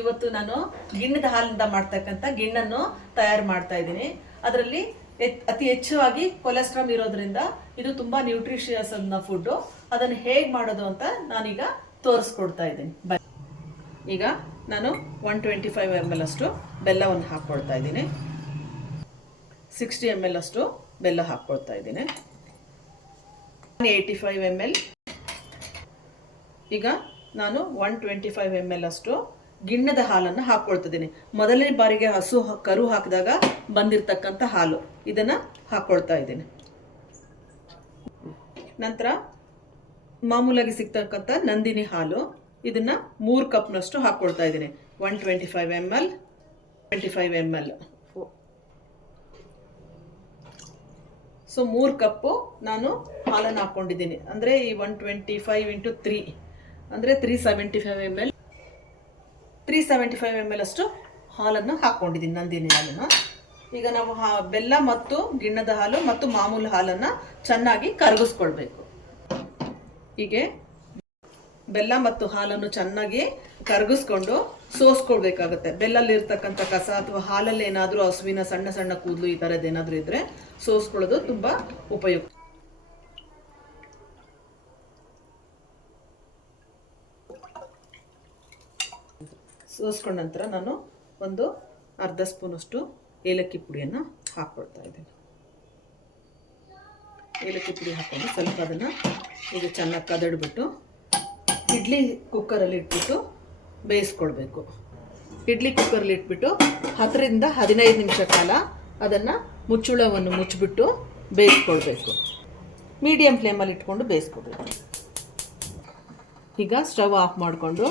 ಇವತ್ತು ನಾನು ಗಿಣ್ಣದ ಹಾಲಿನಿಂದ ಮಾಡ್ತಕ್ಕಂಥ ಗಿಣ್ಣನ್ನು ತಯಾರು ಮಾಡ್ತಾ ಇದ್ದೀನಿ. ಅದರಲ್ಲಿ ಅತಿ ಹೆಚ್ಚಾಗಿ ಕೊಲೆಸ್ಟ್ರಾಲ್ ಇರೋದ್ರಿಂದ ಇದು ತುಂಬಾ ನ್ಯೂಟ್ರಿಷಿಯಸ್ ಅನ್ನ ಫುಡ್ಡು ಅದನ್ನು ಹೇಗೆ ಮಾಡೋದು ಅಂತ ನಾನೀಗ ತೋರಿಸ್ಕೊಡ್ತಾ ಇದ್ದೀನಿ. ಬೈ ಈಗ ನಾನು one twenty five M L ಅಷ್ಟು ಬೆಲ್ಲವನ್ನು ಹಾಕ್ಕೊಳ್ತಾ ಇದ್ದೀನಿ. ಸಿಕ್ಸ್ಟಿ ಎಂ ಎಲ್ ಅಷ್ಟು ಬೆಲ್ಲ ಹಾಕ್ಕೊಳ್ತಾ ಇದ್ದೀನಿ. ಏಯ್ಟಿ ಫೈವ್ ಎಂ ಎಲ್ ಈಗ ನಾನು one twenty five M L ಅಷ್ಟು ಗಿಣ್ಣದ ಹಾಲನ್ನು ಹಾಕ್ಕೊಳ್ತಿದ್ದೀನಿ ಮೊದಲನೇ ಬಾರಿಗೆ ಹಸು ಕರು ಹಾಕಿದಾಗ ಬಂದಿರತಕ್ಕಂಥ ಹಾಲು. ಇದನ್ನು ಹಾಕ್ಕೊಳ್ತಾ ಇದ್ದೀನಿ. ನಂತರ ಮಾಮೂಲಾಗಿ ಸಿಗ್ತಕ್ಕಂಥ ನಂದಿನಿ ಹಾಲು. ಇದನ್ನು ಮೂರು ಕಪ್ನಷ್ಟು ಹಾಕ್ಕೊಳ್ತಾ ಇದ್ದೀನಿ. One twenty five M L, twenty five M L. So, ಮೂರು ಕಪ್ಪು ನಾನು ಹಾಲನ್ನು ಹಾಕ್ಕೊಂಡಿದ್ದೀನಿ ಅಂದರೆ ಈ one twenty five into three. ಅಂದರೆ three seventy five M L. Three seventy five M L ಅಷ್ಟು ಹಾಲನ್ನು ಹಾಕ್ಕೊಂಡಿದ್ದೀನಿ, ನಂದಿನಿ ಹಾಲನ್ನು. ಈಗ ನಾವು ಹಾ, ಬೆಲ್ಲ ಮತ್ತು ಗಿಣ್ಣದ ಹಾಲು ಮತ್ತು ಮಾಮೂಲು ಹಾಲನ್ನು ಚೆನ್ನಾಗಿ ಕರಗಿಸ್ಕೊಳ್ಬೇಕು. ಹೀಗೆ ಬೆಲ್ಲ ಮತ್ತು ಹಾಲನ್ನು ಚೆನ್ನಾಗಿ ಕರಗಿಸ್ಕೊಂಡು ಸೋಸ್ಕೊಳ್ಬೇಕಾಗುತ್ತೆ. ಬೆಲ್ಲಲ್ಲಿ ಇರ್ತಕ್ಕಂಥ ಕಸ ಅಥವಾ ಹಾಲಲ್ಲಿ ಏನಾದರೂ ಹಸುವಿನ ಸಣ್ಣ ಸಣ್ಣ ಕೂದಲು ಈ ಥರದ್ದು ಏನಾದರೂ ಇದ್ದರೆ ಸೋಸ್ಕೊಳ್ಳೋದು ತುಂಬ ಉಪಯುಕ್ತ. ಸೋಸ್ಕೊಂಡ ನಂತರ ನಾನು ಒಂದು ಅರ್ಧ ಸ್ಪೂನಷ್ಟು ಏಲಕ್ಕಿ ಪುಡಿಯನ್ನು ಹಾಕ್ಕೊಳ್ತಾ ಇದ್ದೀನಿ. ಏಲಕ್ಕಿ ಪುಡಿ ಹಾಕ್ಕೊಂಡು ಸ್ವಲ್ಪ ಅದನ್ನು ಈಗ ಚೆನ್ನಾಗಿ ಕದಡ್ಬಿಟ್ಟು ಇಡ್ಲಿ ಕುಕ್ಕರಲ್ಲಿ ಇಟ್ಬಿಟ್ಟು ಬೇಯಿಸ್ಕೊಳ್ಬೇಕು. ಇಡ್ಲಿ ಕುಕ್ಕರಲ್ಲಿ ಇಟ್ಬಿಟ್ಟು ಹತ್ತರಿಂದ ಹದಿನೈದು ನಿಮಿಷ ಕಾಲ ಅದನ್ನು ಮುಚ್ಚುಳವನ್ನು ಮುಚ್ಚಿಬಿಟ್ಟು ಬೇಯಿಸ್ಕೊಳ್ಬೇಕು. ಮೀಡಿಯಮ್ ಫ್ಲೇಮಲ್ಲಿ ಇಟ್ಕೊಂಡು ಬೇಯಿಸ್ಕೊಬೇಕು ಈಗ ಸ್ಟವ್ ಆಫ್ ಮಾಡಿಕೊಂಡು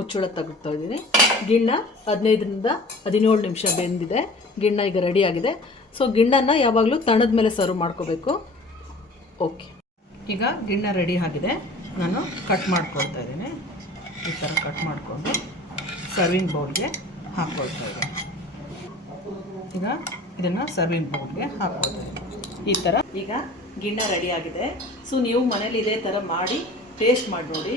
ಮುಚ್ಚಳ ತೆಗಿತಾ ಇದ್ದೀನಿ. ಗಿಣ್ಣ ಹದಿನೈದರಿಂದ ಹದಿನೇಳು ನಿಮಿಷ ಬೆಂದಿದೆ. ಗಿಣ್ಣ ಈಗ ರೆಡಿಯಾಗಿದೆ ಸೊ ಗಿಣ್ಣನ್ನು ಯಾವಾಗಲೂ ತಣದ ಮೇಲೆ ಸರ್ವ್ ಮಾಡ್ಕೋಬೇಕು. ಓಕೆ ಈಗ ಗಿಣ್ಣ ರೆಡಿ ಆಗಿದೆ. ನಾನು ಕಟ್ ಮಾಡ್ಕೊಳ್ತಾ ಇದ್ದೀನಿ. ಈ ಥರ ಕಟ್ ಮಾಡಿಕೊಂಡು ಸರ್ವಿಂಗ್ ಬೌಲ್ಗೆ ಹಾಕ್ಕೊಳ್ತಾ ಇದ್ದೀನಿ. ಈಗ ಇದನ್ನು ಸರ್ವಿಂಗ್ ಬೌಲ್ಗೆ ಹಾಕ್ಕೊಳ್ತಾ ಇದ್ದೀನಿ. ಈ ಥರ ಈಗ ಗಿಣ್ಣ ರೆಡಿಯಾಗಿದೆ ಸೊ ನೀವು ಮನೇಲಿ ಇದೇ ಥರ ಮಾಡಿ ಟೇಸ್ಟ್ ಮಾಡಿ ನೋಡಿ